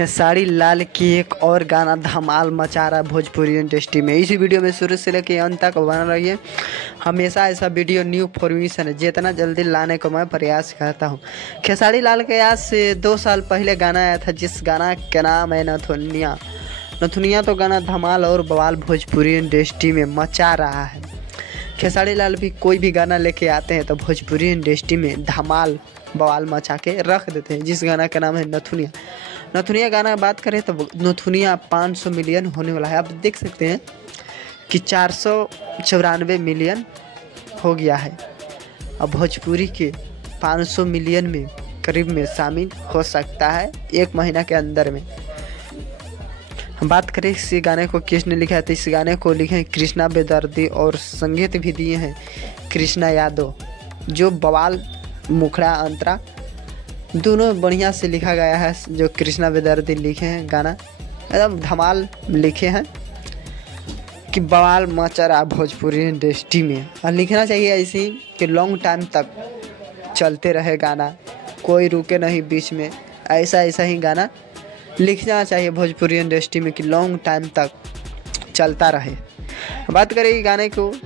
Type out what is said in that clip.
खेसारी लाल की एक और गाना धमाल मचा रहा है भोजपुरी इंडस्ट्री में। इस वीडियो में शुरू से लेकर अंत तक बना रही है। हमेशा ऐसा वीडियो न्यू फॉर्मेशन है जितना जल्दी लाने को मैं प्रयास करता हूँ। खेसारी लाल के आज से 2 साल पहले गाना आया था जिस गाना का नाम है नथुनिया। नथुनिया तो गाना धमाल और बवाल भोजपुरी इंडस्ट्री में मचा रहा है। खेसारी लाल भी कोई भी गाना लेके आते हैं तो भोजपुरी इंडस्ट्री में धमाल बवाल मचा के रख देते हैं, जिस गाना का नाम है नथुनिया। नथुनिया गाना बात करें तो नथुनिया 500 मिलियन होने वाला है। आप देख सकते हैं कि 494 मिलियन हो गया है। अब भोजपुरी के 500 मिलियन में करीब में शामिल हो सकता है 1 महीना के अंदर में। हम बात करें इस गाने को किसने लिखा है तो इस गाने को लिखे हैं कृष्णा बेदर्दी और संगीत भी दिए हैं कृष्णा यादव। जो बवाल मुखड़ा अंतरा दोनों बढ़िया से लिखा गया है। जो कृष्णा बेदर्दी लिखे हैं गाना एकदम धमाल लिखे हैं कि बवाल मचा रहा भोजपुरी इंडस्ट्री में। और लिखना चाहिए ऐसे ही कि लॉन्ग टाइम तक चलते रहे गाना, कोई रुके नहीं बीच में। ऐसा ही गाना लिखना चाहिए भोजपुरी इंडस्ट्री में कि लॉन्ग टाइम तक चलता रहे। बात करें गाने को